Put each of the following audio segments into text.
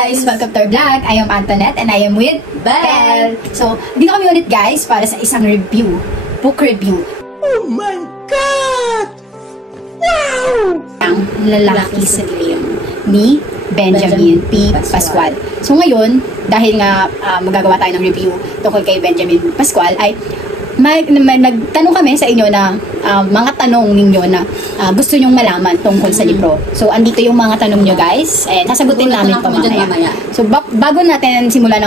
guys! Welcome to our vlog. I am Antoinette and I am with Belle. So, dito kami ulit guys para sa isang review. Book review. Oh my God! Wow! Ang lalaki sa dilim ni Benjamin P. Pascual. So ngayon, dahil nga magagawa tayo ng review tungkol kay Benjamin Pascual, ay nagtanong kami sa inyo na mga tanong ninyo na gusto nyong malaman tungkol sa libro. So, andito yung mga tanong nyo guys. And sasagutin namin ito mamaya. So, bago namin simulan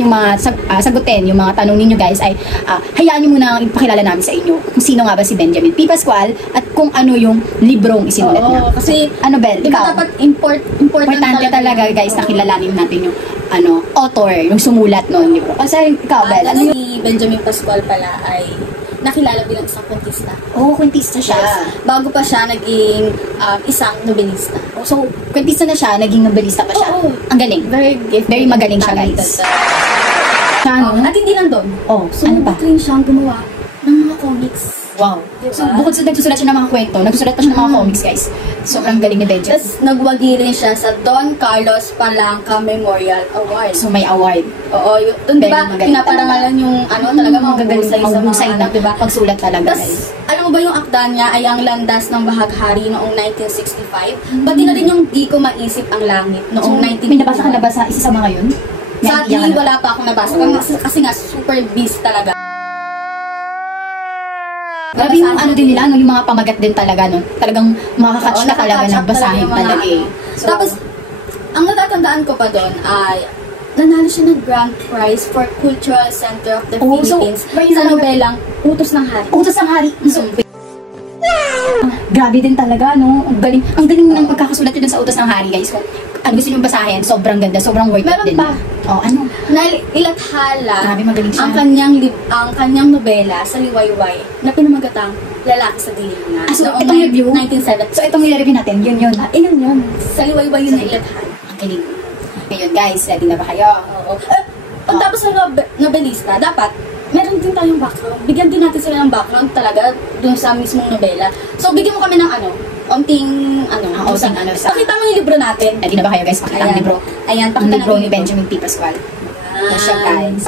yung mga sagutin, yung mga tanong ninyo guys, ay hayaan nyo muna ipakilala namin sa inyo kung sino nga ba si Benjamin P. Pascual at kung ano yung librong isinulat niya. Kasi, ano Bel, ikaw? dapat importante talaga guys na kilalanin natin yung author, yung sumulat noon libro. Kasi ikaw Bel, ano yung si Benjamin Pascual pala ay nakilala bilang isang kwentista. Oh, kwentista siya. Yes. Bago pa siya naging isang nobelista. Oh, so, kwentista na siya, naging nobelista pa siya. Oo. Ang galing. Very magaling siya, guys. At hindi lang doon. Oh, So, ano pa? rin siyang gumawa ng mga comics. Wow. Diba? So, bukod sa nagsusulat siya ng mga kwento, nagsusulat pa siya ng mga comics, guys. Sobrang galing ni Benjamin. Tapos, nagwagi rin siya sa Don Carlos Palanca Memorial Award. So, may award. Oo, doon diba, Magaling pinaparangalan yung talaga mahusay sa mga diba? Pagsulat talaga, Tapos, guys. alam mo ba yung akda niya ay ang landas ng bahaghari noong 1965? Pati na rin yung di ko maisip ang langit noong 19... May nabasa ka na ba sa isa sa mga yun? Sa akin, wala pa akong nabasa. Kasi nga, super beast talaga. Grabe yung din nila, yung mga pamagat din talaga, no? Talagang makakatch ka talaga na basahin talaga eh. So, tapos, ang natatandaan ko pa doon ay nanalo siya ng Grand Prize for Cultural Center of the Philippines sa nobelang Utos ng Hari. Utos ng Hari. So, grabe din talaga, no? Ang galing ng pagkakasulat yun sa Utos ng Hari, guys. Kung gusto nyo basahin, sobrang ganda, sobrang worth it din. Meron pa. Oh, ano? Ilathala grabe, magaling siya. ang kanyang nobela sa Liwayway na pinamagatang Lalaki sa Dilim na. So, itong review? 1970. So, itong i-review natin, yun. Yun. Sa Liwayway yun na ilathala. Ang galing. Ngayon, guys, ready na ba kayo? Oo. Pagtapos ng nobelista, dapat meron din tayong background. Bigyan din natin sila ng background talaga dun sa mismong nobela. So, bigyan mo kami ng onting pakita mo yung libro natin. Ready na ba kayo, guys? Pakita ang libro. Ayan, Ang libro ni Benjamin P. Pascual. Siya, guys.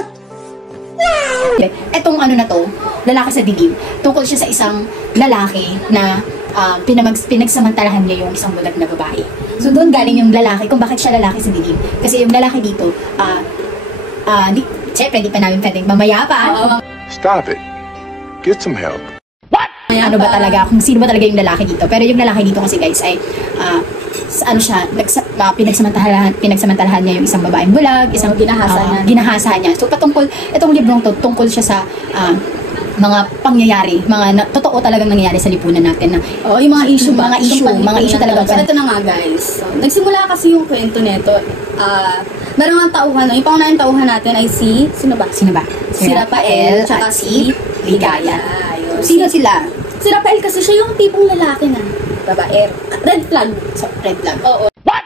Etong na to, Lalaki sa Dilim, tungkol siya sa isang lalaki na pinagsamantalahan niya yung isang bulag na babae. So, doon galing yung lalaki, kung bakit siya lalaki sa dilim. Kasi yung lalaki dito, siyempre, hindi pa namin pwedeng mamaya pa. Stop it. Get some help. Ano ba talaga, kung sino ba talaga yung lalaki dito. Pero yung lalaki dito kasi guys ay pinagsamantalahan niya yung isang babaeng bulag, isang ginahasa niya. So patungkol, itong librong to, tungkol siya sa mga pangyayari, totoo talagang nangyayari sa lipunan natin na yung mga issue talaga. So ito na nga guys. So, nagsimula kasi yung kwento nito. Meron ang tauhan, yung pangunahing tauhan natin ay sino ba? Si Rafael at si Ligaya. Sino sila? Si Rafael kasi siya yung tipong lalaki na babae. Red flag. So, red flag. Oo. What?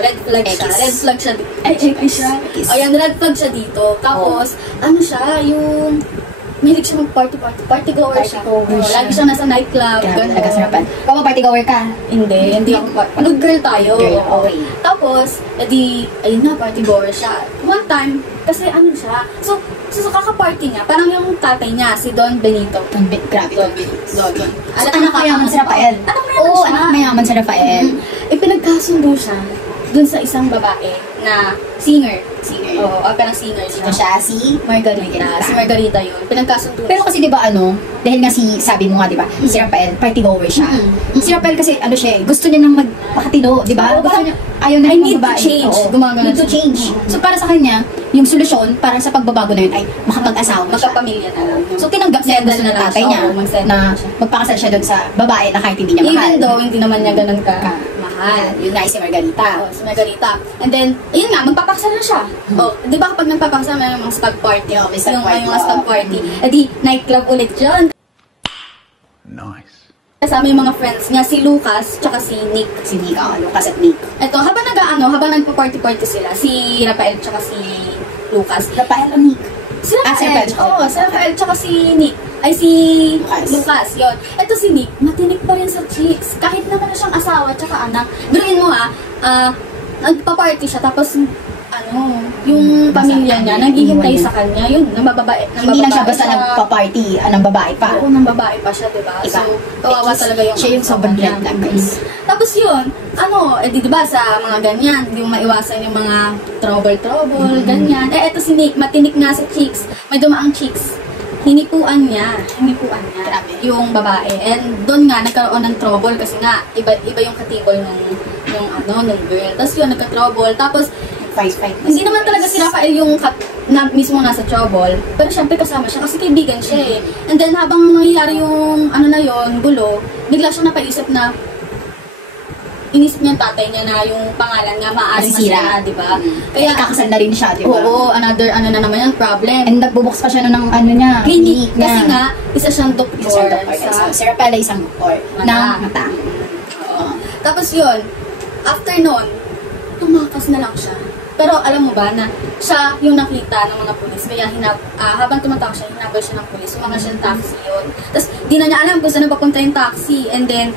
Red flag siya. Red flag siya. Ayan, red flag siya dito. Tapos, siya, yung mahilig siya party goer siya. Lagi siya nasa nightclub. Grabe talaga sarapan. Papa, party goer ka? Hindi ako girl tayo. Okay. Tapos, ayun na, party goer siya. One time, kasi siya, so kaka-party niya, parang yung tatay niya, si Don Benito. Grabe. Don. Anak mayaman si Rafael. Anak mayaman si Rafael. Pinagkasundo siya dun sa isang babae na singer. Oo, opera singer siya. Ito siya, si Margarita. Si Margarita yun. Pinagkasundo. Pero kasi diba dahil nga sabi mo nga diba, si Rafael, party goer siya. Si Rafael kasi siya gusto niya nang magpakatino, diba? Ayaw na yung babae. Need to change. So para sa kanya, yung solusyon para sa pagbabago na yun ay makapag-asawa siya. Magkapamilya na lang. So tinanggap niya gusto ng tatay niya na magpakasal siya doon sa babae na kahit hindi niya mahal. Even though hindi naman niya ganun ka mahal. Yun nga si Margarita. Si Margarita. And then, yun nga, magpapakasal na siya. Di ba kapag nagpapakasal na yung mga stag party? Yung mga stag party. Di, nightclub ulit yun. Nice. Kasama yung mga friends niya, si Lucas, tsaka si Nick. Lucas at Nick. Ito, habang nagpa-party-party sila, si Rafael tsaka si Lucas. Rafael o Nick? Si Rafael. Si Rafael tsaka si Nick. Ay, si Lucas, yun. Ito si Nick, matinik pa rin sa chicks. Kahit naman na siyang asawa tsaka anak. Biruin mo nagpa-party siya, tapos yung pamilya niya, naghihintay sa kanya, yun, nang babae. Hindi lang siya basta nagpa-party, ng babae pa. Oo, ng babae pa siya, diba? So, kawawa talaga yung siya yung sobrang red lang, guys. Tapos yun, diba sa mga ganyan, hindi mo maiwasan yung mga trouble, ganyan. Eto si Nick, matinik nga sa chicks, may dumaang chicks. Hinipuan niya yung babae. And doon nga, nagkaroon ng trouble kasi nga, iba yung katibol nung girl. Tapos yun, nagka-trouble. Tapos, fight. Hindi naman talaga si Rafael yung mismo nasa trouble, pero syempre kasama siya kasi kaibigan siya eh. And then habang nangyayari yung gulo, bigla siya napaisip na inisip niya yung tatay niya na yung pangalan niya maaaring masira, di ba? Kaya kakasal na rin siya, di ba? Oo, another na naman yung problem. And nagbubuks pa siya ng niya, clinic kasi nga isa siyang doktor sa si Rafael ay isang doktor ng mata. Oo. Tapos yun, after nun, tumakas na lang siya. Pero alam mo ba na siya yung nakita ng mga pulis, kaya habang tumatawag siya, hinabol siya ng pulis, sumakay siya ng taxi yun. Tapos di na niya alam kung saan papunta yung taxi, and then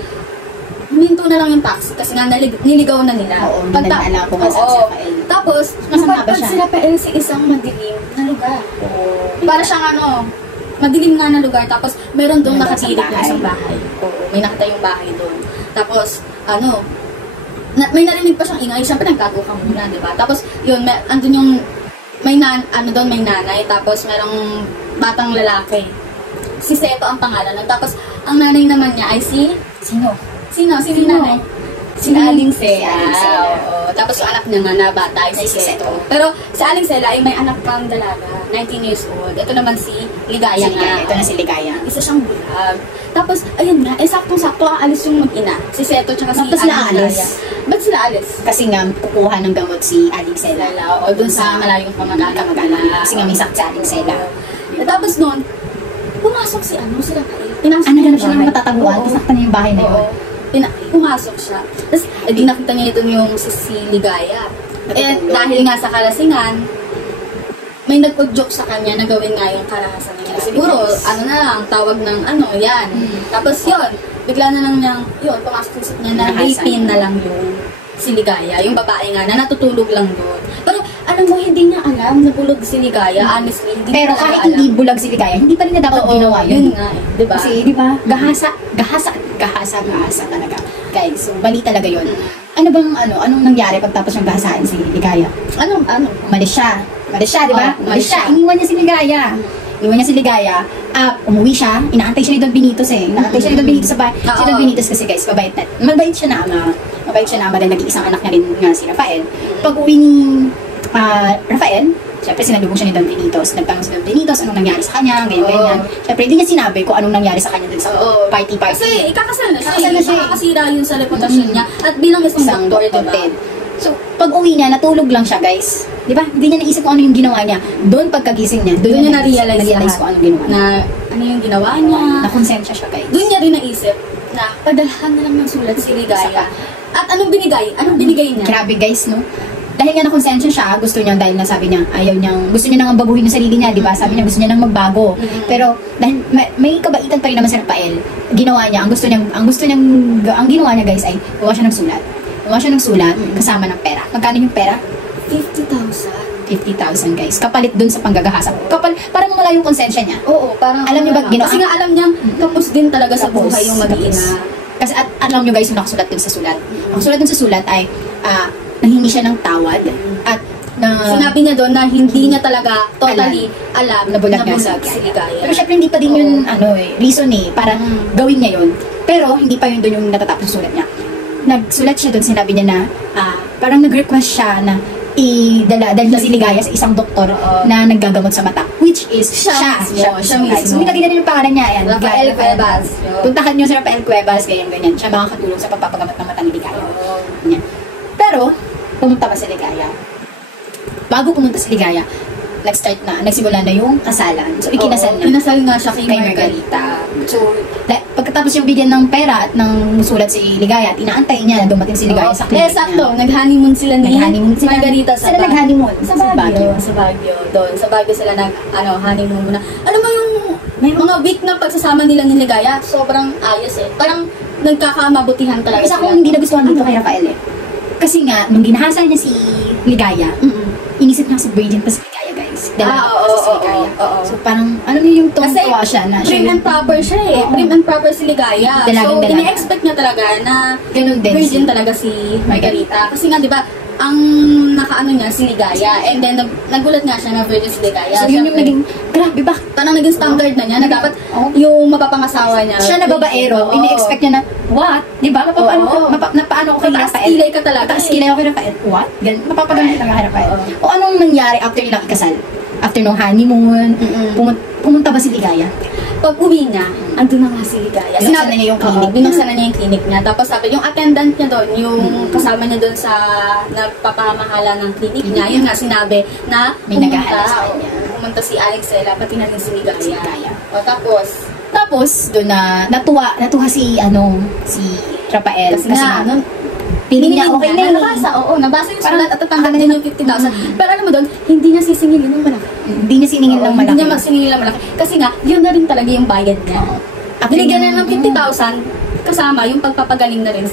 huminto na lang yung taxi kasi nga niligaw na nila. Oo, hindi na alam kung saan si Rafael. Tapos, napagpag si Rafael sa isang madilim na lugar. Para siyang madilim nga na lugar, tapos meron doon nakatilip na isang bahay. Oo, may nakita yung bahay doon. Tapos, may narinig pa siyang ingay, siyempre nagtago ka muna, di ba? Tapos, yun, andun yung, may nanay, tapos merong batang lalaki. Si Seto ang pangalan. Tapos, ang nanay naman niya ay si... Sino yung nanay? Si Aling Sela. Oo. Tapos yung anak niya nga na bata ay si Seto. Pero si Aling Sela ay may anak pang dalaga, 19 years old. Ito naman si Ligaya nga. Ito na si Ligaya. Isa siyang bulag. Tapos, ayun nga, saktong-sakto aalis yung mag-ina. Si Seto tsaka si Aling Ligaya. Ba't sila alis? Kasi nga, kukuha ng gamot si Aling Sela. O dun sa malayong kamag-anak. Kasi nga may sakit si Aling Sela. Tapos nun, pumasok si Rafael. Ganun siya ng matataguan, tapos nakita niya yung bahay na yun. Pumasok siya. Tapos, di nakita niya doon yung si Ligaya. Eh, dahil nga sa kalasingan, may nag-joke sa kanya na gawin nga yung karahasan niya. Siguro, tawag ng yan. Tapos yun, bigla na lang niyang, pumasok isip niya na rapin na lang yung si Ligaya, yung babae nga na natutulog lang doon. Pero, alam mo, hindi niya alam na bulog si Ligaya, honestly. Pero kahit hindi bulag si Ligaya, hindi pa rin na dapat ginawa yun. Yun nga eh, diba? Kasi, diba, gahasa talaga. Guys, so, bali talaga yun. Anong nangyari pagtapos niyang gahasain si Ligaya? Umalis siya, diba? Umalis siya. Iniwan niya si Ligaya. Umuwi siya. Inaantay siya ni Don Benitos Inaantay siya ni Don Benitos sa bahay. Si Don Benitos kasi guys, mabait siya na ama. Mabait siya na ama dahil nag-iisang anak niya rin nga si Rafael. Pag uwi ni Rafael, syempre sinalubong siya ni Don Benitos. Nagtanong si Don Benitos anong nangyari sa kanya, ganyan. Syempre hindi niya sinabi kung anong nangyari sa kanya dun sa party. Kasi ikakasal na siya. Makakasira yun sa reputasyon niya. At bilang isang doktor, diba? So, pag uwi niya, natulog lang siya, guys. Di ba? Hindi niya naisip kung ano yung ginawa niya. Doon pagkagising niya, doon niya na-realize kung anong ginawa niya. Ano yung ginawa niya. Na-consensya siya, guys. Doon niya rin naisip na padalhan na lang ng sulat si Ligaya. At anong binigay? Anong binigay niya? Grabe, guys, no? Dahil nga na-consensya siya, gusto niya, dahil nasabi niya, gusto niya nang baguhin yung sarili niya, di ba? Sabi niya, gusto niya nang magbago. Pero, dahil may kabaitan pa rin naman si Rafael, ginawa niya, ang ginawa niya, guys, ay gawa siya ng sulat. Kasama ng pera. Magkano yung pera? 50,000 guys. Kapalit dun sa panggagahasa. Para mawala yung konsensya niya. Oo, parang alam niyo ba ginawa? Kasi nga alam niya tapos din talaga sa buhay yung mag-iina. Kasi alam niyo guys yung nakasulat dun sa sulat. Ang sulat dun sa sulat ay nahingi siya ng tawad at sinabi niya doon na hindi niya talaga totally alam na bulag sa Ligaya. Pero syempre hindi pa din yun reason para gawin niya yun. Pero hindi pa yun dun yung natatapos sa sulat niya. Nagsulat siya doon, sinabi niya na parang nag-request siya na dalhin si Ligaya sa isang doktor na naggagamot sa mata, which is siya mismo. Nilagay na rin yung pangalan niya, ayan, Rafael Cuevas. Puntahan niyo si Rafael Cuevas, ganyan. Siya makakatulong sa pagpapagamot ng mata ni Ligaya. Pero, pumunta ba si Ligaya? Bago pumunta si Ligaya, nagsimula na yung kasalan. So, ikinasal na. Kinasal nga siya kay Margarita. So, pagkatapos yung bigyan ng pera at ng sulat si Ligaya, inaantay niya na dumating si Ligaya sa clinic niya. Sakto, nag-honeymoon sila ni Margarita sa nag-honeymoon sa Baguio. Doon, sa Baguio sila honeymoon muna. Alam mo yung mga week na pagsasama nila ni Ligaya, sobrang ayos Parang nagkakamabutihan talaga sila. Isa kung hindi nagustuhan dito kay Rafael Kasi nga, nung ginahasal niya si Ligaya, inisip niya si virgin pa si Ligaya, guys. Dalawa si Ligaya. So parang, ano niyo yung tuwa siya na prim and proper siya eh. Prim and proper si Ligaya. So, ine-expect niya talaga na ganun din virgin talaga si Margarita. Kasi nga, di ba, ang nakaano niya si Ligaya, and then nagulat nga siya na virgin si Ligaya. So yun yung naging, grabe ba? Parang naging standard na niya, na dapat yung mapapangasawa niya. Siya na babaero, ini-expect niya na, what? Di ba? Paano ko kay Rafael? Mataas-kilay ka talaga. Mataas-kilay ako kay Rafael. What? Mapapagamit lang kay Rafael. O anong nangyari after nilang ikasal? After nung honeymoon, pumunta ba si Ligaya? Pag uwi niya, andun na nga si Ligaya. Binuksan na niya yung clinic niya. Binuksan na niya yung clinic niya. Tapos sabi, yung attendant niya doon, yung kasama niya doon sa nagpapamahala ng clinic niya, yun nga sinabi na may naghahala sa kanya. Pumunta si Alexela, pati na rin si Ligaya. O tapos doon na natuwa si Rafael. Kasi nga, piling niya okay na nabasa yung sulat at tatanggap din yung 50,000. Pero alam mo doon, hindi niya sisingilin ng malaki. Hindi niya siningil ng malaki. Hindi niya magsingilin ng malaki. Kasi nga, yun na rin talaga yung bayad niya. Binigyan na ng 50,000 kasama yung pagpapagaling na rin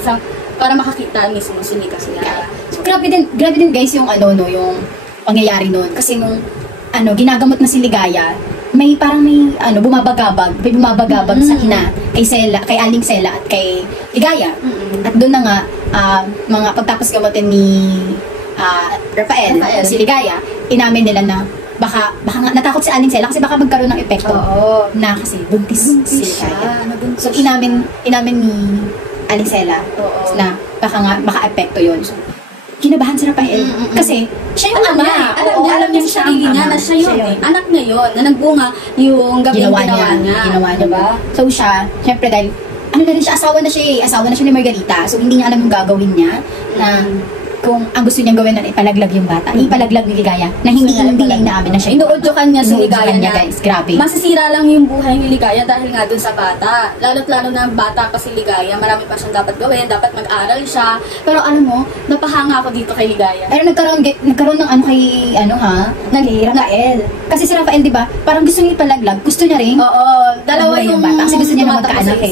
para makakita mismo si Nika sila. So grabe din guys yung yung pangyayari noon. Kasi nung ginagamot na si Ligaya, may bumabagabag sa ina, kay Aling Sela at kay Ligaya. At doon na nga, mga pagtapos gamutin ni Rafael, si Ligaya, inamin nila na baka nga natakot si Aling Sela kasi baka magkaroon ng epekto na kasi buntis si Ligaya. So inamin ni Aling Sela na baka epekto yun. So, kinabahan si Rafael kasi siya yung ama. Alam niya sa sarili niya na siya yun. Anak niya yun, na nagbunga yung gabi ginawa niya. Diba? So siya, syempre dahil na rin siya, asawa na siya ni Margarita. So hindi niya alam yung gagawin niya na kung ang gusto niyang gawin na ipalaglag yung bata, ipalaglag ni Ligaya na hindi niya inaamin na siya. Inuudyokan niya si Ligaya niya, guys. Grabe. Masisira lang yung buhay ni Ligaya dahil nga dun sa bata. Lalo't-lalo na bata pa si Ligaya, marami pa siyang dapat gawin, dapat mag-aral siya. Pero alam mo, napahanga ako dito kay Ligaya. Pero nagkaroon ng kay Rafael. Kasi si Rafael, di ba, parang gusto niya ipalaglag, gusto niya rin. Dalawa yung bata. Kasi gusto niya na magkaanak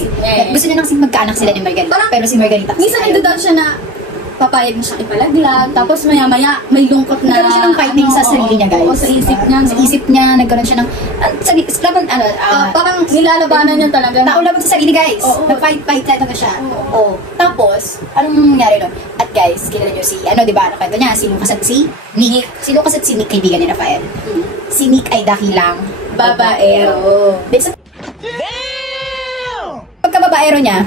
Gusto niya na kasi magkaanak sila ni Margarita. Pero si Margarita. Minsan nagdadal siya na papayag na siyang ipalaglag, tapos maya-maya may lungkot na nagkaroon siya ng fighting sa sarili niya, guys. Sa isip niya. Sa isip niya, nagkaroon siya ng parang nilalabanan niya talaga. Tao laban sa sarili, guys. Nag-fight talaga siya. Tapos, anong nangyari doon? At guys, kilala niyo si, di ba, kwento niya, sino kasat si Nick? Sino kasat si Nick, kaibigan ni Rafael? Si Nick ay dakilang babaero. Pagka-babaero niya,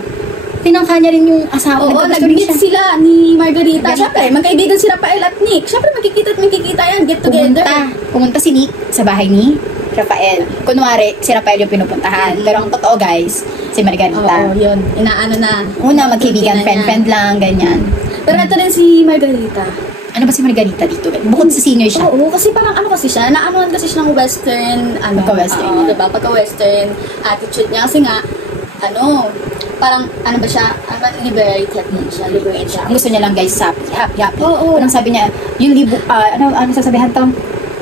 tinangka niya rin yung asawa. Nag-meet sila ni Margarita. Siyempre, magkaibigan si Rafael at Nick. Siyempre, magkikita yan, get together. Pumunta si Nick sa bahay ni Rafael. Kunwari, si Rafael yung pinupuntahan. Pero ang totoo, guys, si Margarita. Yun. Inaano na. Una, magkaibigan, friend lang, ganyan. Pero ito rin si Margarita. Ano ba si Margarita dito? Bukod sa senior siya. Kasi parang kasi siya, naanoan kasi siya ng western, Pagka-western. diba? Pagka-western attitude niya. Kasi nga, parang, liberated din siya. Ang gusto niya lang, guys, happy. Parang sabi niya, yung ano sasabihan to?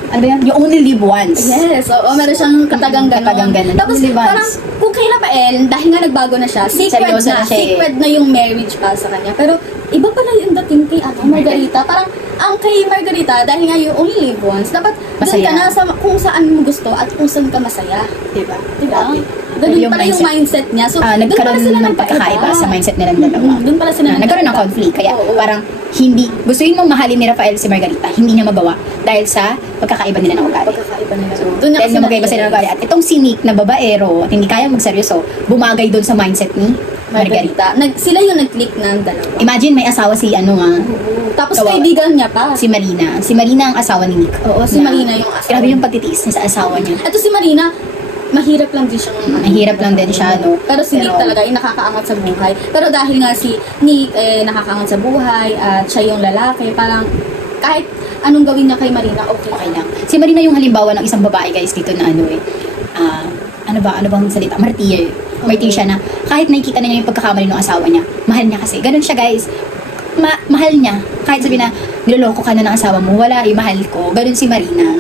Ano ba yan? You only live once. Yes, meron siyang katagang ganon. Tapos, parang, kung kay Rafael, dahil nga nagbago na siya, secret na yung marriage pa sa kanya. Pero, iba pala yung dating kay Margarita. Parang, ang kay Margarita, dahil nga you only live once, dapat doon ka na kung saan mo gusto at kung saan ka masaya. Diba? Ganun pala yung mindset niya. So, nagkaroon ng pagkakaiba sa mindset nilang dalawa. Doon pala sila nagkaroon ng conflict. Kaya parang gustuin mong mahalin ni Rafael si Margarita, hindi niya magawa dahil sa pagkakaiba nila ng ugali. Dahil na magkaiba sila ng ugali. At itong si Nick na babaero at hindi kaya magseryoso, bumagay doon sa mindset ni Margarita. Sila yung nag-click ng dalawa. Imagine may asawa si tapos kaibigan niya pa. Si Marina. Si Marina ang asawa ni Nick. Si Marina yung asawa. Grabe yung pagtitiis niya sa asawa niya. Ito si Marina, mahirap lang din siya. Mahirap lang din siya, no? Pero si Nick talaga ay nakakaangat sa buhay. Pero dahil nga si Nick nakakaangat sa buhay at siya yung lalaki, parang kahit anong gawin niya kay Marina, okay lang. Si Marina yung halimbawa ng isang babae, guys, dito na ano bang salita? Martir siya na kahit nakikita na niya yung pagkakamali ng asawa niya, mahal niya kasi. Ganun siya, guys. Mahal niya. Kahit sabi na, niloloko ka na ng asawa mo, wala, mahal ko. Ganun si Marina.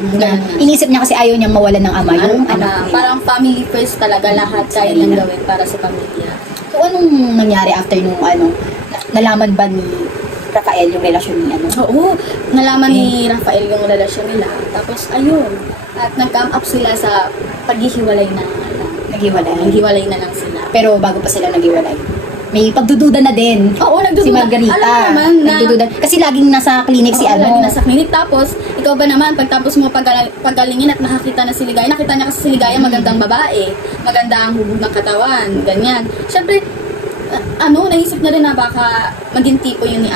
Inisip niya kasi ayaw niyang mawalan ng ama yung anak niya. Parang family first talaga, lahat kaya niyang gawin para sa pamilya. So, anong nangyari after nung nalaman ba ni Rafael Rafael yung relasyon ni ano. Oo, nalaman ni Rafael yung relasyon nila. Tapos, ayun. At nag-come up sila sa paghihiwalay na lang. Naghiwalay na lang sila. Pero bago pa sila naghiwalay, may pagdududa na din. Oo, nagdududa. Si Margarita. Alam mo naman na, nagdududa. Kasi laging nasa clinic si ano. Laging nasa clinic. Tapos, ikaw ba naman, pagtapos mo paggalingin at nakakita na si Ligaya, nakita niya kasi si Ligaya magandang babae, maganda ang hubog ng katawan, ganyan. Siyempre, naisip na rin na baka maging tipo yun ni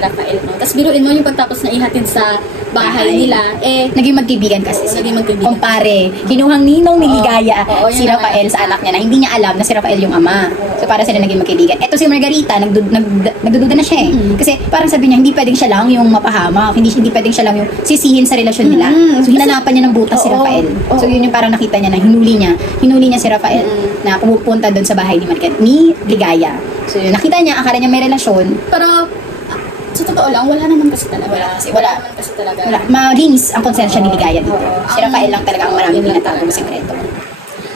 Rafael, no? Tapos biruin mo yung pagtapos na ihatid sa bahay nila, naging magkaibigan kasi. Naging magkaibigan. Kumpare, kinuhang ninong ni Ligaya si yun Rafael sa anak niya na hindi niya alam na si Rafael yung ama. So para sila naging magkaibigan. Eto si Margarita, nagdududa na siya eh. Kasi parang sabi niya, hindi pwedeng siya lang yung mapahamak, hindi pwedeng siya lang yung sisihin sa relasyon nila. So hinanapan niya ng butas si Rafael. So yun yung parang nakita niya na hinuli niya si Rafael na pumupunta doon sa bahay ni Ligaya. So yun, nakita niya, akala niya may relasyon. Pero sa totoo lang, wala naman kasi talaga. Wala. Malinis ang konsensya ni Ligaya dito. Si Rafael lang talaga ang maraming pinatagong sikreto.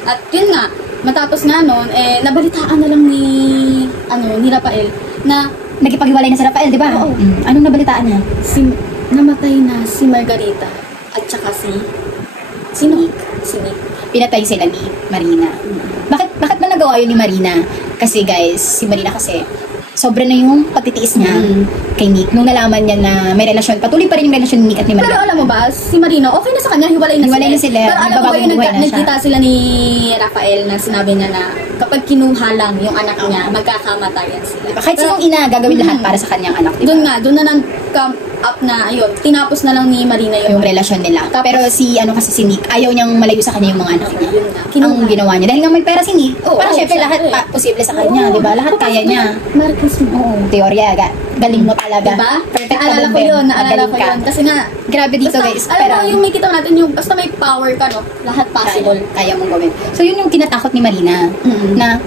At yun nga, matapos nga nun, nabalitaan na lang ni Rafael na nagipaghiwalay na si Rafael, di ba? Oo. Anong nabalitaan niya? Namatay na si Margarita at saka si Nick. Pinatay sila ni Marina. Bakit ba nagawa yun ni Marina? Kasi guys, si Marina kasi sobra na yung pagtitiis niya kay Nick. Nung nalaman niya na may relasyon, patuloy pa rin yung relasyon ni Nick at ni Marina. Pero alam mo ba, si Marina, okay na sa kanya, hiwalay na sila. Pero alam mo ba yung nagkita sila ni Rafael na sinabi niya na kapag kinuha lang yung anak niya, magkakamatayan sila. Kahit sinong ina, gagawin lahat para sa kanyang anak. Diba? Doon na come up na, ayun, tinapos na lang ni Marina yung relasyon nila. Tapos, pero si si Nick, ayaw niyang malayo sa kanya yung mga anak niya. Ang ginawa niya. Dahil nga may pera si Nick, parang syempre lahat posible sa kanya, di ba? Lahat kaya niya. Marcos mo. Teorya, galing mo talaga. Diba? Perfect Naalala ko yun. Kasi nga, grabe dito basta, guys. Alam mo yung may kita natin yung, basta may power ka, no? Lahat possible. Kaya mong gawin. So yun yung tinatakot ni Marina, na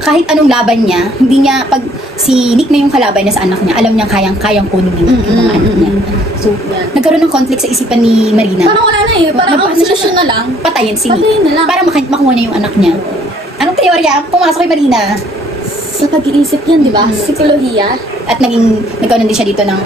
kahit anong laban niya, hindi niya, pag si Nick na yung kalaban niya sa anak niya, alam niya kayang kunin ni Nick yung mga anak niya. So, nagkaroon ng conflict sa isipan ni Marina. Parang wala na eh. Parang ang solusyon na lang. Patayin si Nick. Patayin na lang. Para makuha niya yung anak niya. Anong teorya? Pumasok kay Marina. Sa pag-iisip yan, di ba? Psikolohiya. At nagkaroon din siya dito ng,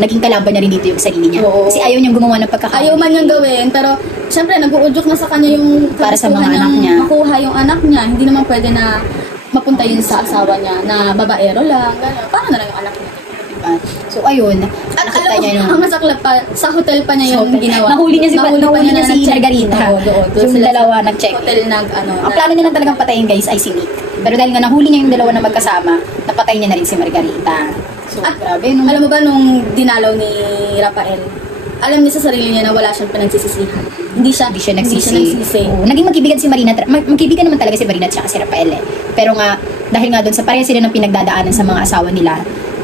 naging kalaban na rin dito yung sarili niya. Oo. Kasi ayaw niyang gumawa ng pagkakamali. Ayaw man niyang gawin, pero syempre, nag-uudyok na sa kanya yung para sa mga anak niya. Makuha yung anak niya. Hindi naman pwede na mapunta yun sa asawa niya na babaero lang. Gano'n. Paano na lang yung anak niya? Diba? So, ayun. Nakita niya yung... Ang masaklap pa, sa hotel pa niya yung ginawa. Nahuli niya si Margarita. Yung dalawa nag-check. Hotel ang plano niya lang talagang patayin guys ay si Nick. Pero dahil nga nahuli niya yung dalawa na magkasama, napatay niya na rin si Margarita. So, grabe. Alam mo ba nung dinalaw ni Rafael, alam niya sa sarili niya na wala siyang pinagsisisihan. Hindi siya nagsisi. Naging magkaibigan si Marina. Magkaibigan naman talaga si Marina at si Rafael eh. Pero nga, dahil nga doon sa pareha sila ng pinagdadaanan sa mga asawa nila,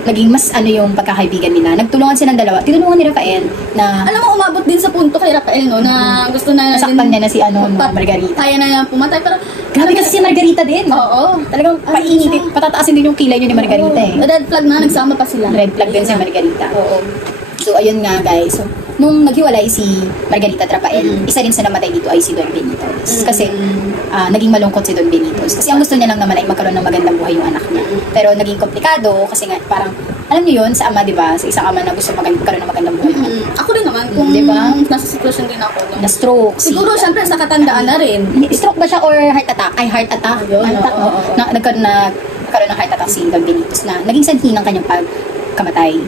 naging mas yung pagkakaibigan nila. Nagtulungan silang dalawa. Tinulungan ni Rafael na... Alam mo, umabot din sa punto kay Rafael, no? Na gusto na... Nasaktan niya na si Margarita. Kaya na pumatay. Pero... Grabe kasi si Margarita din. Oo. Talagang painitin. Patataasin din yung kilay niyo ni Margarita eh. Red flag na, nagsama pa sila. Red flag din si Margarita. Oo. So, ayun nga guys. So, nung naghiwalay si Margarita at Rafael, isa rin sa namatay dito ay si Don Benitos. Kasi naging malungkot si Don Benitos. Kasi ang gusto niya lang naman ay magkaroon ng magandang buhay yung anak niya. Pero naging komplikado kasi nga parang, alam niyo yun, sa ama, di ba? Sa isang ama na gusto magkaroon ng magandang buhay. Ako rin naman, kung diba? nasa sitwasyon din ako. No? Na-stroke. Siguro, syempre, sa katandaan na rin. Stroke ba siya or heart attack? Ay, heart attack. Ayun, heart attack, no? Nagkaroon ng heart attack si Don Benitos na naging sanhi ng kanyang pagkamatay.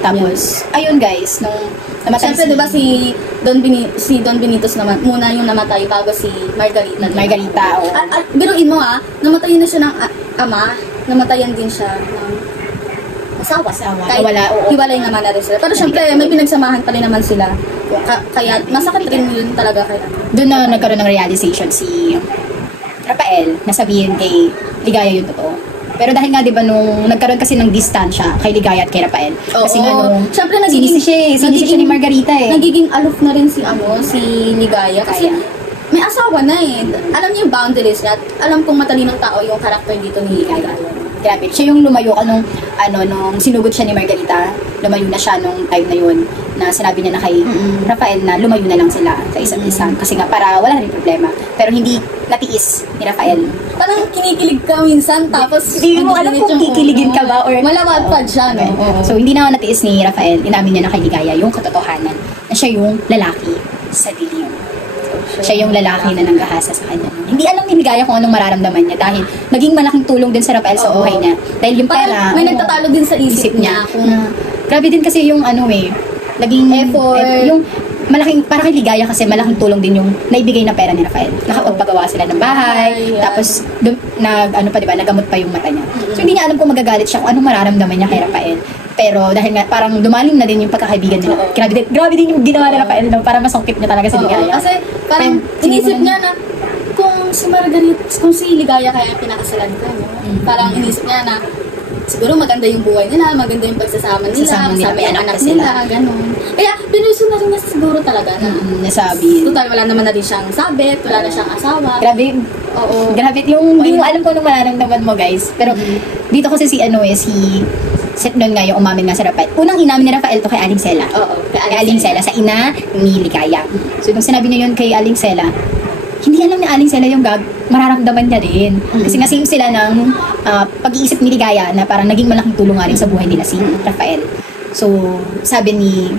Tapos, ayun guys, nung namatay syempre, diba si Don Benitos naman, muna yung namatay bago si Margarita. Margarita, oo. Biruin mo namatay na siya ng ama, namatayan din siya ng asawa. Kahit hiwalay naman na rin sila. Pero syempre, may pinagsamahan pa rin naman sila. Kaya, masakit rin yun talaga kaya. Doon na nagkaroon ng realization si Rafael na sabihin kay Ligaya yung totoo. Pero dahil nga 'di ba nung nagkaroon kasi ng distansya kay Ligaya at kay Rafael. Kasi nga nung syempre sinisi siya ni Margarita eh. Nagiging aloof na rin si Ligaya kasi may asawa na eh. Alam niya yung boundaries niya. Alam kong matalinong tao yung karakter dito ni Ligaya. Grabe. Siya yung lumayo ka nung sinugod siya ni Margarita. Lumayo na siya nung time na yun. Na sinabi niya na kay Rafael na lumayo na lang sila sa isa't isa. Kasi nga para wala rin problema. Pero hindi natiis ni Rafael. Parang kinikilig ka minsan, tapos Hindi mo alam kung kikiligin ka ba or malawad pa siya, no? Okay. So hindi na natiis ni Rafael. Inamin niya na kay Ligaya yung katotohanan na siya yung lalaki sa dilim. Siya yung lalaki na nanggahasa sa kanya. Hindi alam ni Ligaya kung anong mararamdaman niya dahil naging malaking tulong din sa Rafael sa buhay niya. Dahil yung pera, may nagtatalo din sa isip niya. Grabe din kasi yung naging effort. Yung malaking, para kay Ligaya kasi malaking tulong din yung naibigay na pera ni Rafael. Nakapagpagawa sila ng bahay, tapos nagamot pa yung mata niya. So hindi niya alam kung magagalit siya, kung anong mararamdaman niya kay Rafael. Pero dahil nga parang lumalim na din yung pagkakaibigan nila. Grabe din yung ginawa ni Rafael para masungkit niya talaga si Ligaya. Kasi parang inisip niya na kung si Ligaya kaya pinakasalan ko, no? Parang inisip niya na siguro maganda yung buhay nila, maganda yung pagsasama nila, sabi ang anak nila, gano'n. Kaya pinuso na rin niya siguro talaga na nasabi. Total, wala naman na rin siyang sabit, wala na siyang asawa. Grabe. Oo. Grabe yung hindi mo alam kung anong mararamdaman mo, guys. Pero dito kasi si Set doon nga yung umamin nga sa Rafael. Unang inamin ni Rafael to kay Aling Sela. Oo, kay Aling Sela, sa ina ni Ligaya. So nung sinabi niya yun kay Aling Sela, hindi alam ni Aling Sela yung mararamdaman niya din. Kasi nga same sila ng pag-iisip ni Ligaya na parang naging malaking tulong nga rin sa buhay nila si Rafael. So sabi ni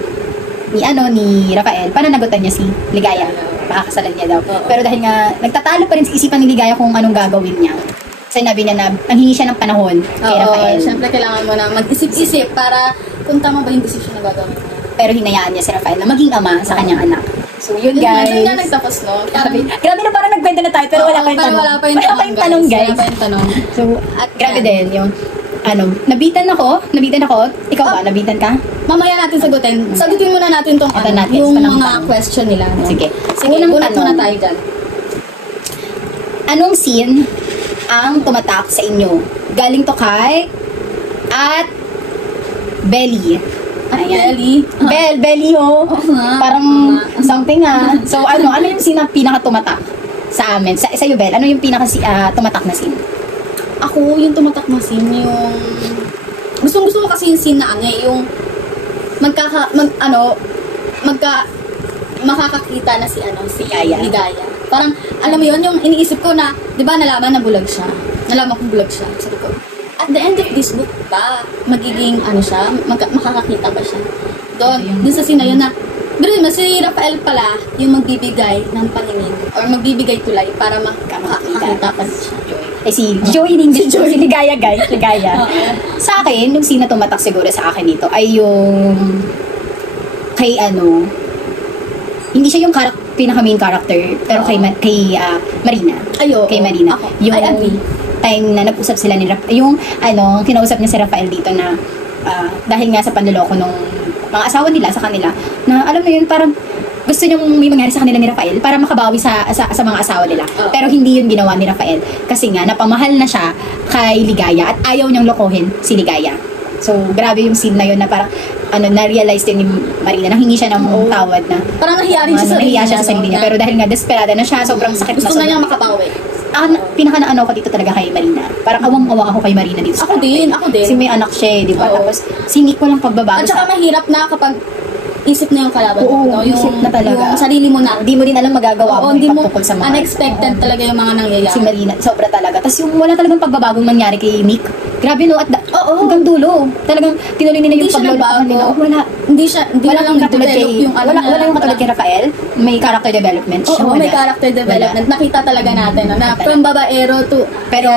Rafael, pananagutan niya si Ligaya. Pakakasalan niya daw. Pero dahil nga nagtatalo pa rin sa isipan ni Ligaya kung anong gagawin niya. Sinabi niya na nanghingi siya ng panahon kay Rafael. Siyempre kailangan mo na mag-isip-isip para kung tama ba yung decision na gagawin niya. Pero hinayaan niya si Rafael na maging ama sa kanyang anak. So yun guys. Doon nga nagtapos, no? Grabe na parang nagkwenta na tayo pero wala pa yung tanong. Wala pa yung tanong, guys. Wala pa yung tanong. So grabe din yung nabitan ako. Ikaw ba? Nabitan ka? Mamaya natin sagutin. Sagutin muna natin tong yung mga question nila. No? Sige. Unang tanong na tayo dyan. Anong scene ang tumatak sa inyo? Galing to kay at Belly. Belly? Belly ho. Parang something So ano yung scene na pinaka-tumatak sa amin? Sa iyo, Bel, ano yung pinaka-tumatak na scene? Ako, yung tumatak na scene, yung gusto ko kasi yung scene na yung makakakita na si Ligaya. Parang, alam mo yun, yung iniisip ko na, di ba, nalaman na bulag siya. Nalaman kong bulag siya. Sabi ko, at the end of this book ba, magiging, makakakita ba siya? Doon sa scene na yun na, pero si Rafael pala, yung magbibigay ng paningin, or magbibigay tulay para makakakita pa siya. Si Joey din. Si Ligaya, guys. Ligaya. Sa akin, yung scene na tumatak siguro sa akin dito, ay yung kay hindi siya yung pinaka-main character, pero kay Marina. Kay Marina. Yung time na nag-usap sila ni yung kinausap niya si Rafael dito na dahil nga sa panloloko nung mga asawa nila sa kanila, na alam mo yun, parang gusto niyang may mangyari sa kanila ni Rafael para makabawi sa mga asawa nila. Pero hindi yun ginawa ni Rafael kasi nga napamahal na siya kay Ligaya at ayaw niyang lokohin si Ligaya. So, grabe yung scene na yun na parang na-realize din ni Marina na hingi siya ng tawad na parang nahiya rin siya sa sarili niya. Pero dahil nga desperada na siya, sobrang sakit gusto na niya makabawi. Pinaka-naano ko dito talaga kay Marina. Parang awang-awa ako kay Marina dito. Ako din. Kasi may anak siya di ba? Tapos, singit ko lang pagbabago. At saka mahirap na kapag isip na yung kalaban. Isip na talaga. Yung sarili mo na. Hindi mo din alam magagawa mo pagtukol sa mga. Unexpected talaga yung mga nangyayari. Si Marina, sobra talaga. Tapos yung wala talagang pagbabagong nangyari kay Nick. Grabe no, at hanggang dulo. Talagang tinuloy nila yung paglulukan nila. Wala. Hindi lang nag-develop yung wala yung katulad kay Rafael. May character development. May character development. Nakita talaga natin na from babaero to. Pero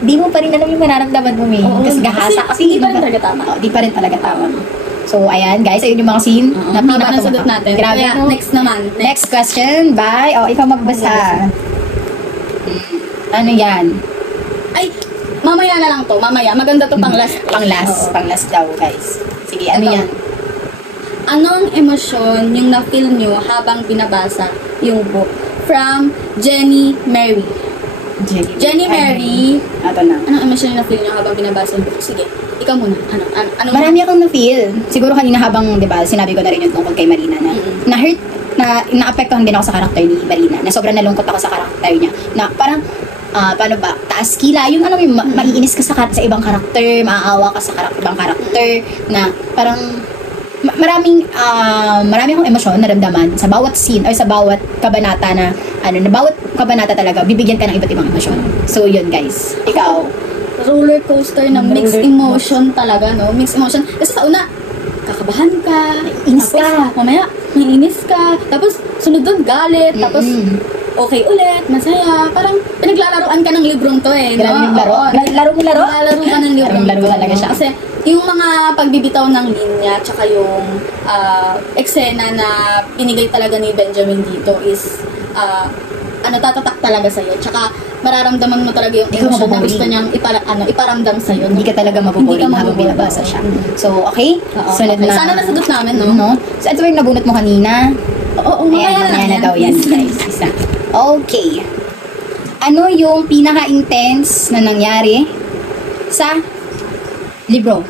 di mo pa rin alam yung mararamdaman mo kasi gahasa. Kasi hindi pa rin talaga tama. Di pa rin talaga tama. So, ayan guys, ayun yung mga scene na pinakatumatak natin. Grabe. Kaya, next naman. Next question. Bye. Ikaw magbasa. Ano yan? Ay, mamaya na lang to. Mamaya. Maganda to pang last. Pang last daw, guys. Sige, ano yan? Anong emosyon yung na-feel nyo habang binabasa yung book? From Jenny Mary. Jenny Mary. Ito na. Anong emosyon yung na-feel nyo habang binabasa yung book? Sige. Ikaw muna. Marami akong na-feel. Siguro kanina habang, di ba, sinabi ko na rin yung tungkol kay Marina na na-hurt, na naapektuhan din ako sa karakter ni Marina. Na sobrang nalungkot ako sa karakter niya. Na parang, paano ba, taas kila, yung ano, yung maiinis ka sa ibang karakter, maaawa ka sa ibang karakter, na parang, marami akong emosyon naramdaman sa bawat scene or sa bawat kabanata na bawat kabanata talaga bibigyan ka ng iba't ibang emosyon. So yun guys, ikaw Roller coaster na mixed emotion talaga, no? Mixed emotion. Kasi sa una, kakabahan ka, inis ka, mamaya, may inis ka, tapos sunod doon galit, tapos okay ulit, masaya. Parang pinaglalaroan ka ng librong to eh. Grabe yung laro. Laro ka ng librong laro to. talaga siya. Kasi yung mga pagbibitaw ng linya, tsaka yung eksena na binigay talaga ni Benjamin dito is tatatak talaga sa'yo. Tsaka mararamdaman mo talaga yung emotion na gusto niyang iparamdam sa'yo. Hindi ka talaga mabuboring habang binabasa siya. So, okay? Sunod na. Sana nasagot namin, no? So, ito yung nabunot mo kanina. Oo, mamaya na daw yan, guys. Isa. Okay. Ano yung pinaka-intense na nangyari sa libro?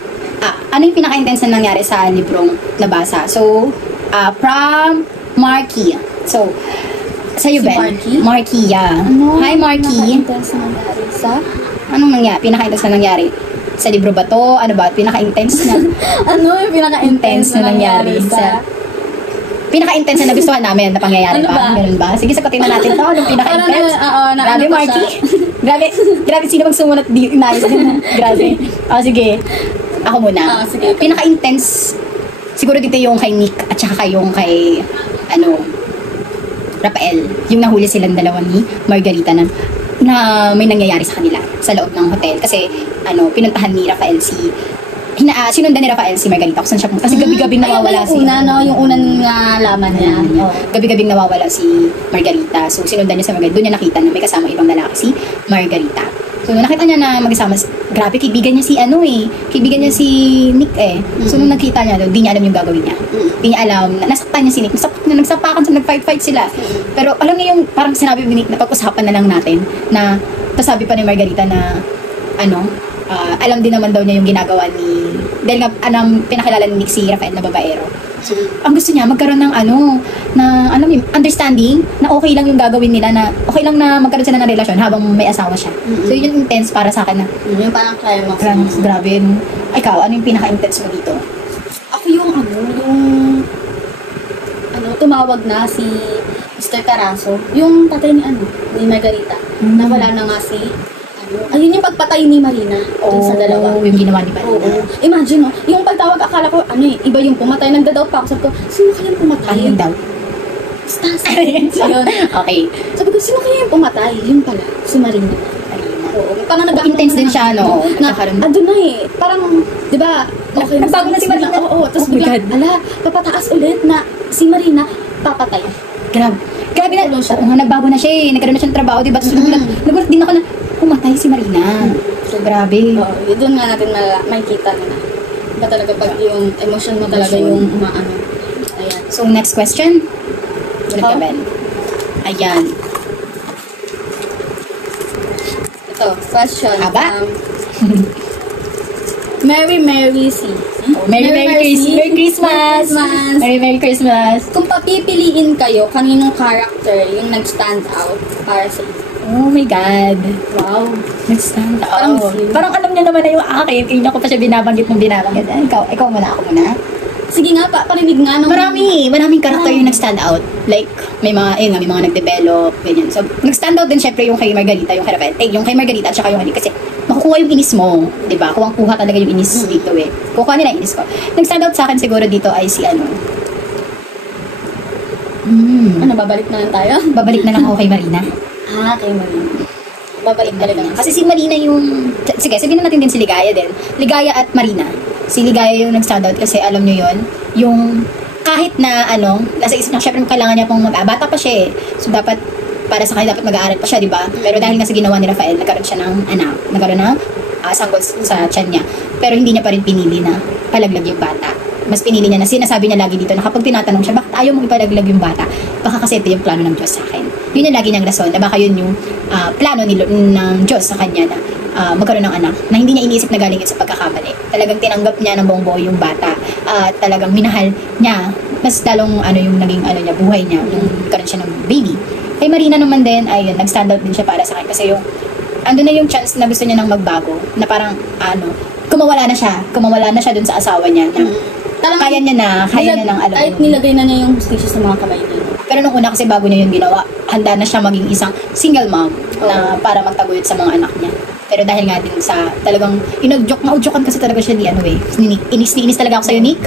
Ano yung pinaka-intense na nangyari sa librong nabasa? So, from Marky. So, sa'yo, Si Ben? Marky? Marky, yeah. Hi, Marky. Pinaka-intense na nangyari sa? Anong nangyari? Pinaka-intense na nangyari? Sa libro ba to? Ano ba? Pinaka-intense na? Ano yung pinaka-intense na nangyari sa? Pinaka-intense na nagustuhan namin na pangyayari Ano pa? ba? Ganun ba? Sige, sagutin na natin to. Anong pinaka-intense? Grabe, pa Marky. siya. Grabe, sino magsumunat di inayos? Grabe. Sige. Ako muna. Sige. Pinaka-intense, siguro dito yung kay Nick at saka yung kay, Rafael. Yung nahuli silang dalawa ni Margarita na may nangyayari sa kanila sa loob ng hotel. Kasi, pinuntahan ni Rafael sinundan ni Rafael si Margarita kung saan siya punta. Kasi gabi-gabing nawawala si... Yung unang nalaman niya. Gabi-gabing nawawala si Margarita. So, sinundan niya sa Margarita. Doon niya nakita na may kasama ibang lalaki si Margarita. So, nakita niya na mag-isama, grabe, kaibigan niya si kaibigan niya si Nick eh. So, nung nakita niya, di niya alam yung gagawin niya. Di niya alam, nasaktan niya si Nick, nagsapakan, nag-fight sila. Pero, alam niya yung, parang sinabi ni Nick, na pag-usapan na lang natin, na, tapos sabi pa ni Margarita na, alam din naman daw niya yung ginagawa ni, dahil nga, pinakilala ni Nick si Rafael na babaero. So, ang gusto niya, magkaroon ng understanding na okay lang yung gagawin nila, na okay lang na magkaroon sila ng relasyon habang may asawa siya. So, yun yung intense para sa akin na. Yung parang climax. Grabe. Ikaw, ano yung pinaka-intense mo dito? Ako yung tumawag na si Mr. Carazo, yung tatay ni Margarita, na wala na nga si, ayun yung pagpatay ni Marina dun sa dalawa. Yung ginawa ni Marina. Oo. Imagine, yung pagtawag, akala ko, iba yung pumatay. Nagda-doubt pa ako. Sabi ko, sino kaya yung pumatay? Ano yung daw? Stas. Yun. Okay. Sabi ko, sino kaya yung pumatay? Yun pala, si Marina. Oo. Parang intense din siya, no? Doon na eh. Parang, di ba, okay. Nagbago na si Marina. Oo. Tapos bigla, papataas ulit na si Marina papatay. Grabe na. Oo nga, nagbago na siya eh. Nagkaroon na siyang trabaho, diba? Tapos nagulat din ako na pumatay si Marina. So, grabe. Oo, doon nga natin makikita na. Diba talaga pag yung emotion mo talaga yung umaano. Ayan. So, next question. Ulit ka, Ben. Ayan. Ito, question. Haba? Merry C. Merry Christmas! Merry Christmas! Kung papipiliin kayo, kaninong character yung nag-stand out para sa inyo? Oh my God. Wow. Nag-stand out. Parang alam niya naman na yung akin. Kaya ko pa siya binabanggit. Ikaw muna, ako muna. Sige nga, parinig nga. Maraming karakter yung nag-stand out. Like, may mga nag-develop, ganyan. So, nag-stand out din syempre yung kay Margarita, yung kay Rafael. Yung kay Margarita at saka yung Nick. Kasi, makukuha yung inis mo. Diba? Kuha talaga yung inis dito eh. Kukuha nila yung inis ko. Nag-stand out sa akin siguro dito ay si babalik na lang tayo? Babalik na lang ako kay Marina. Kay Marina. Babalik talaga na. Kasi si Marina yung... Sige, sabihin na natin din si Ligaya din. Ligaya at Marina. Si Ligaya yung nag-stand out kasi alam nyo yun, yung kahit na nasa isip niya, syempre kailangan niya pong bata pa siya eh. So dapat, para sa kanya dapat mag-aaral pa siya, di ba? Pero dahil nga sa ginawa ni Rafael, nagkaroon siya ng anak, nagkaroon ng sanggol sa tiyan niya. Pero hindi niya pa rin pinili na palaglag yung bata. Mas pinili niya na sinasabi niya lagi dito na kapag tinatanong siya, bakit ayaw mong ipalaglag yung bata? Baka kasi ito yung plano ng Diyos sa akin. Yun yung lagi niyang rason, na baka yun yung plano ng Diyos sa kanya na magkaroon ng anak, na hindi niya iniisip na galing yun sa pagkakamali. Talagang tinanggap niya ng buong buo yung bata. Talagang minahal niya, mas lalong yung naging niya, buhay niya, yung magkaroon siya ng baby. Kay Marina naman din, ayun, nag-stand out din siya para sa akin kasi yung ando na yung chance na gusto niya nang magbago, na parang, kumawala na siya dun sa asawa niya, na kaya niya na ng alam kahit mo. nilagay na niya yung hustisya sa mga kamay niya. Pero nung una kasi bago niya yung ginawa, handa na siya maging isang single mom na para magtaguyod sa mga anak niya. Pero dahil nga din sa talagang na-jokean kasi talaga siya ni Nick. Inis talaga ako sa'yo, Nick.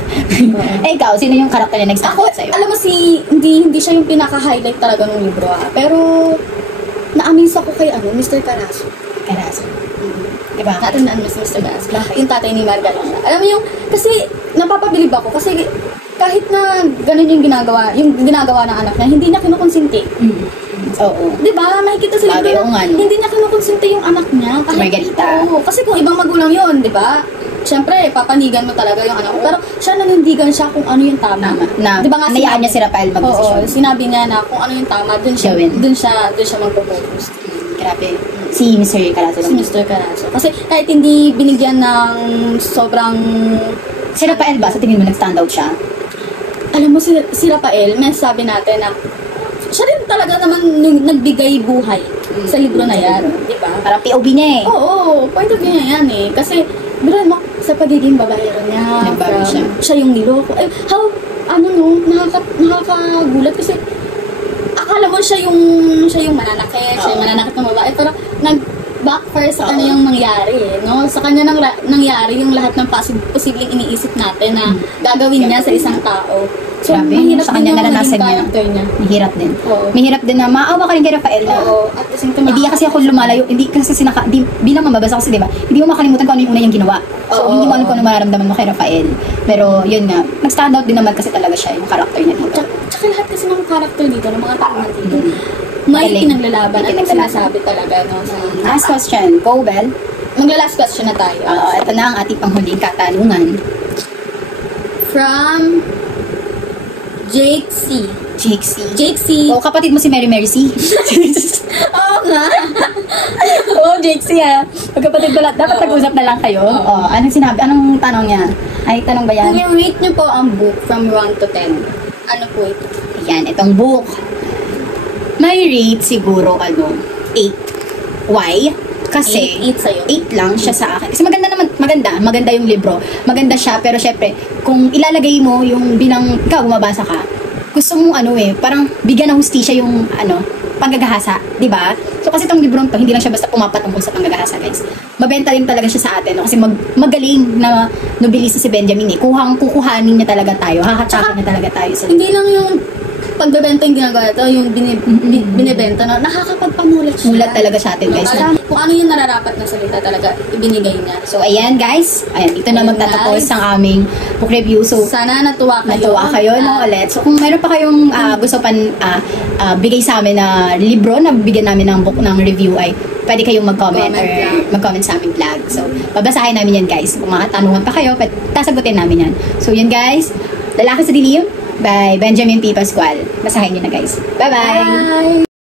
Ikaw, sino yung karakter na nag-stand out sa'yo? Alam mo hindi siya yung pinaka-highlight talaga ng libro Pero, na-amaze ako kay Mr. Carazo. Diba? Natandaan mo si Mr. Carazo. Yung tatay ni Margarita. Alam mo kasi napapabilib ako kasi kahit na ganun yung ginagawa ng anak niya, hindi niya kinukonsinti. Oo. Diba? Makikita sa libro na hindi niya kinukonsinti yung anak niya. Si Margarita. Oo. Kasi kung ibang magulang yun, diba? Siyempre, papanigan mo talaga yung anak mo. Pero siya nanindigan siya kung ano yung tama. Diba nga nayaan niya si Rafael mag-desisyon? Oo. Sinabi niya na kung ano yung tama, dun siya magpo-focus. Grabe. Si Mr. Carazo. Si Mr. Carazo. Kasi kahit hindi binigyan ng sobrang... Si Rafael ba? Sa tingin mo nag-stand out siya? Alam mo, si Rafael, may sabi natin na siya rin talaga naman nagbigay buhay sa libro na yan. Di ba? Parang POV niya eh. Oo, point of view niya yan eh. Kasi, biruan mo, sa pagiging babaero niya, nagbago siya yung niloko. Nakakagulat kasi akala mo siya yung mananakit, siya yung mananakit ng babae, pero nag-backfire sa kanya yung nangyari, no? Sa kanya nangyari yung lahat ng posibleng iniisip natin na gagawin niya sa isang tao. So, grabe, mahirap sa din kanya yung naranasan maging niya. Mahirap din. Oo. Mahirap din na maawa ka rin kay Rafael na. Oo, at the same time, Hindi kasi ako lumalayo, hindi kasi bilang mamabasa kasi, diba? Hindi mo makalimutan kung ano yung una yung ginawa. So, hindi mo alam kung ano mararamdaman mo kay Rafael. Pero, yun nga, nag-stand out din naman kasi talaga siya, yung karakter niya dito. Tsaka lahat kasi ng karakter dito, ng mga tao dito, may pinaglalaban at sinasabi talaga, no? Last question, go, Bel. Magla-last question na tayo. Ito na ang ating panghuling katanungan. From Jake C. Jake C. O, kapatid mo si Mary C. Oo nga. Jake C Magkapatid ko lang. Dapat nag-usap na lang kayo. Anong sinabi? Anong tanong niya? Ay, tanong ba yan? Kung i-rate niyo po ang book from 1 to 10, ano po ito? Yan, itong book. May rate siguro, 8. Why? Kasi 8 sa'yo. 8 lang siya sa akin. Kasi maganda yung libro. Maganda siya, pero syempre, kung ilalagay mo yung bilang ikaw gumabasa ka, gusto mong parang bigyan ng hustisya yung panggagahasa, di ba? So kasi itong librong to, hindi lang siya basta pumapatungkol sa panggagahasa, guys. Mabenta rin talaga siya sa atin, no? Kasi magaling na novelista si Benjamin eh. Kukuhanin niya talaga tayo, hahatakin niya talaga tayo sa hindi lang yung pagbebenta yung ginagawa ito, yung binibenta na nakakapagpamulat siya. Mulat talaga sa atin, guys. Kung ano yung nararapat na salita talaga, ibinigay niya. So, ayan, guys. Ayan, ito na magtatapos ang aming book review. So, sana natuwa kayo. No, ulit. So, kung mayroon pa kayong gusto bigay sa amin na libro na bigyan namin ng book ng review, ay pwede kayong mag-comment or mag-comment sa aming vlog. So, babasahin namin yan, guys. Kung mga tanungan pa kayo, sasagutin namin yan. So, yun, guys. Lalaki sa Dilim by Benjamin P. Pascual. Basahin nyo na, guys. Bye-bye! Bye!